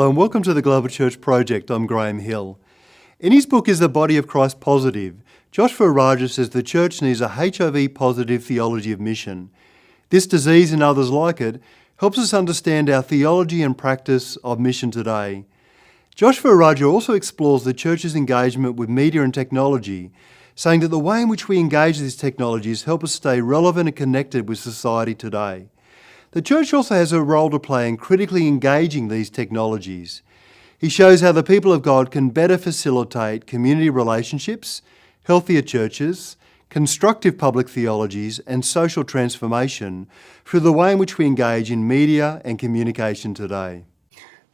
Hello and welcome to the Global Church Project. I'm Graham Hill. In his book Is the Body of Christ Positive, Joshva Raja says the Church needs a HIV positive theology of mission. This disease and others like it helps us understand our theology and practice of mission today. Joshva Raja also explores the Church's engagement with media and technology, saying that the way in which we engage these technologies help us stay relevant and connected with society today. The Church also has a role to play in critically engaging these technologies. He shows how the people of God can better facilitate community relationships, healthier churches, constructive public theologies and social transformation through the way in which we engage in media and communication today.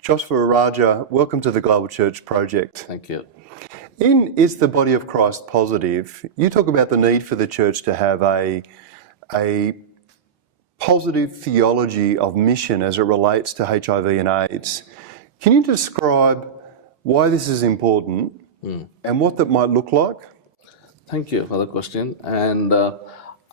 Joshva Raja, welcome to the Global Church Project. Thank you. In Is the Body of Christ Positive, you talk about the need for the Church to have a positive theology of mission as it relates to HIV and AIDS. Can you describe why this is important and what that might look like? Thank you for the question. And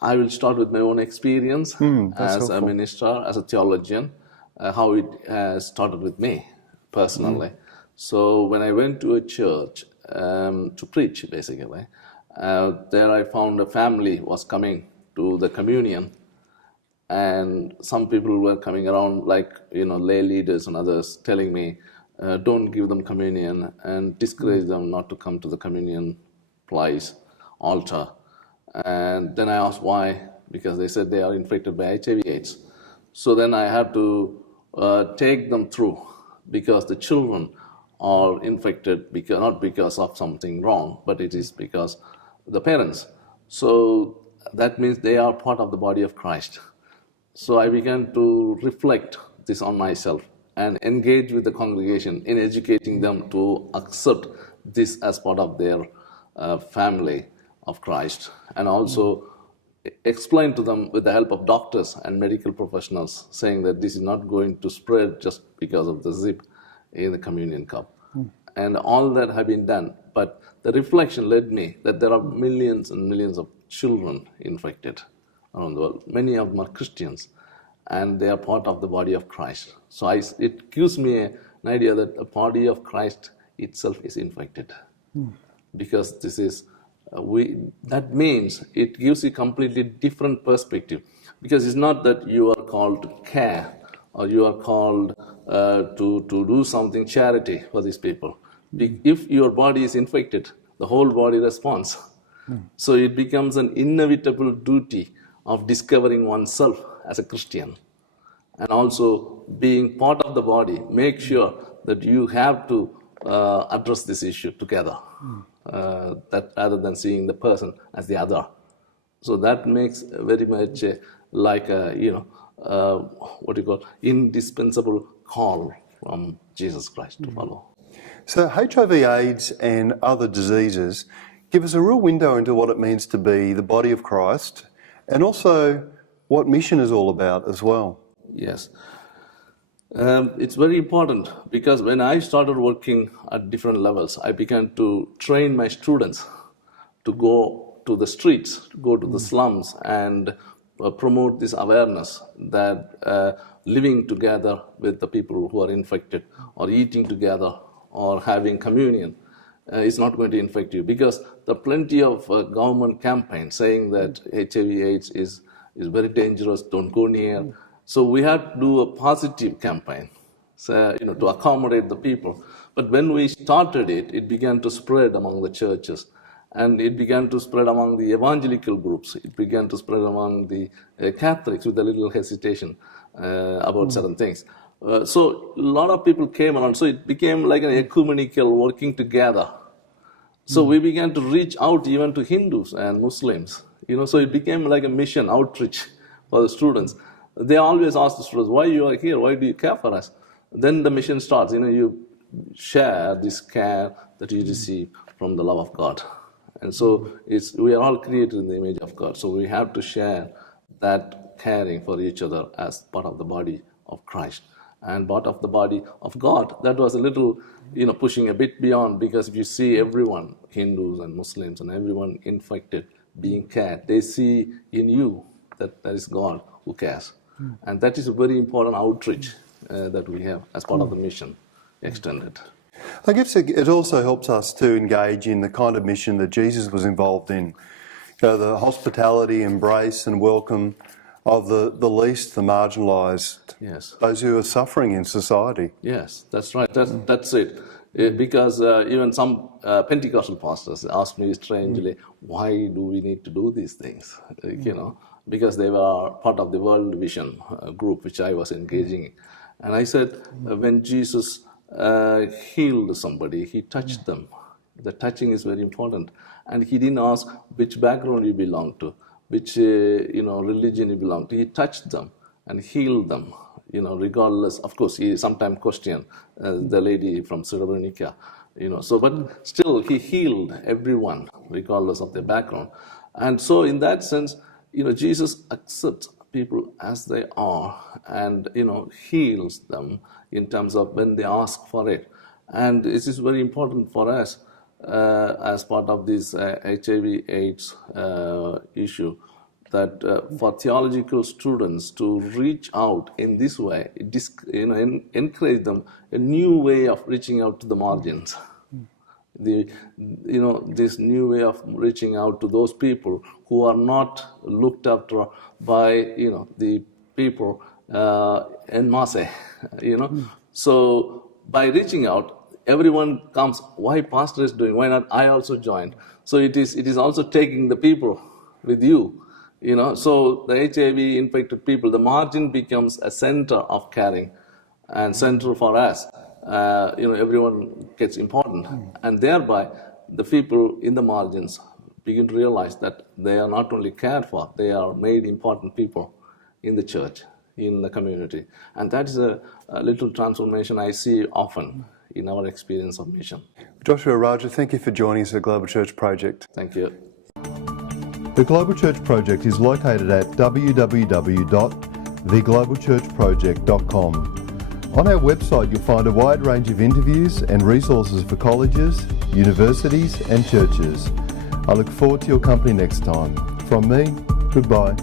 I will start with my own experience as helpful. a minister, as a theologian, how it has started with me personally. So when I went to a church to preach, basically, there I found a family was coming to the communion. And some people were coming around, like, lay leaders and others, telling me, don't give them communion and discourage them not to come to the communion place, altar. And then I asked why, because they said they are infected by HIV/AIDS. So then I had to take them through, because the children are infected, not because of something wrong, but it is because the parents. So that means they are part of the body of Christ. So I began to reflect this on myself and engage with the congregation in educating them to accept this as part of their family of Christ, and also explain to them with the help of doctors and medical professionals, saying that this is not going to spread just because of the zip in the communion cup. And all that have been done, but the reflection led me that there are millions and millions of children infected around the world. Many of them are Christians, and they are part of the body of Christ. So it gives me an idea that the body of Christ itself is infected. Because this is, that means it gives a completely different perspective. Because it's not that you are called to care, or you are called to do something charity for these people. If your body is infected, the whole body responds. So it becomes an inevitable duty of discovering oneself as a Christian, and also being part of the body. Make sure that you have to address this issue together, that rather than seeing the person as the other. So that makes very much like a indispensable call from Jesus Christ to follow. So HIV/AIDS and other diseases give us a real window into what it means to be the body of Christ, and also what mission is all about as well. Yes. It's very important, because when I started working at different levels, I began to train my students to go to the streets, to go to the slums, and promote this awareness that living together with the people who are infected, or eating together, or having communion is not going to infect you, because there are plenty of government campaigns saying that HIV/AIDS is very dangerous, don't go near. So we had to do a positive campaign, to accommodate the people. But when we started it began to spread among the churches, and it began to spread among the evangelical groups. It began to spread among the Catholics with a little hesitation about certain things. So a lot of people came around. So it became like an ecumenical working together. So we began to reach out even to Hindus and Muslims. So it became like a mission outreach for the students. They always ask the students, why you are here? Why do you care for us? Then the mission starts. You share this care that you receive from the love of God. And so we are all created in the image of God. So we have to share that caring for each other as part of the body of Christ and part of the body of God. That was a little, pushing a bit beyond, because if you see everyone, Hindus and Muslims and everyone infected, being cared, they see in you that there is God who cares. And that is a very important outreach that we have as part of the mission. extended. I guess it also helps us to engage in the kind of mission that Jesus was involved in. The hospitality, embrace and welcome of the least, the marginalised, Yes. those who are suffering in society. Yes, that's right. That's it. Because even some Pentecostal pastors asked me strangely, why do we need to do these things? Because they were part of the World Vision group which I was engaging in. And I said, when Jesus healed somebody, he touched them. The touching is very important. And he didn't ask which background you belong to, which religion you belong to. He touched them and healed them. Regardless, of course, he sometimes questioned the lady from Srebrenica, but still he healed everyone, regardless of their background. And so in that sense, Jesus accepts people as they are and, heals them in terms of when they ask for it. And this is very important for us as part of this HIV/AIDS issue, that for theological students to reach out in this way, encourage them a new way of reaching out to the margins. This new way of reaching out to those people who are not looked after by the people en masse. So by reaching out, everyone comes. Why pastor is doing? Why not I also join? So it is also taking the people with you. So the HIV infected people, the margin becomes a center of caring and center for us. Everyone gets important. And thereby, the people in the margins begin to realize that they are not only cared for, they are made important people in the church, in the community. And that is a little transformation I see often in our experience of mission. Joshva Raja, thank you for joining us at Global Church Project. Thank you. The Global Church Project is located at www.theglobalchurchproject.com. On our website you'll find a wide range of interviews and resources for colleges, universities and churches. I look forward to your company next time. From me, goodbye.